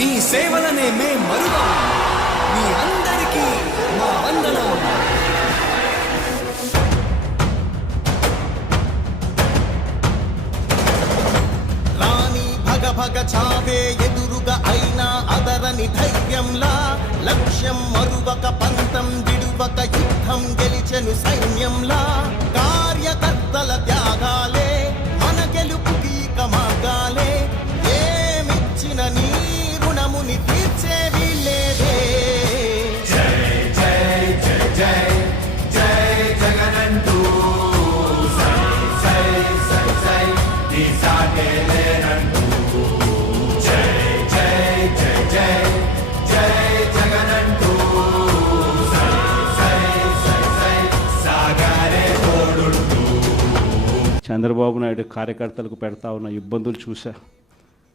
మీ సేవలనే మే మరువం. మీ అందరికీ మా వందనం. భగ చావే ఎదురుగా అయినా అదరని ధైర్యంలా లక్ష్యం మరువక పంతం విడువక యుద్ధం గెలిచెను సైన్యంలా కార్యకర్తల త్యాగాలే మన గెలుపుకి మార్గాలే ఏమిచ్చిన నీ రుణముని తీర్చే వీళ్ళేదే. జై జై జై జై జై జగనంటూ సై సై సై సై నీ సాగే లేనంటూ చంద్రబాబు నాయుడు కార్యకర్తలకు పెడతా ఉన్న ఇబ్బందులు చూశా.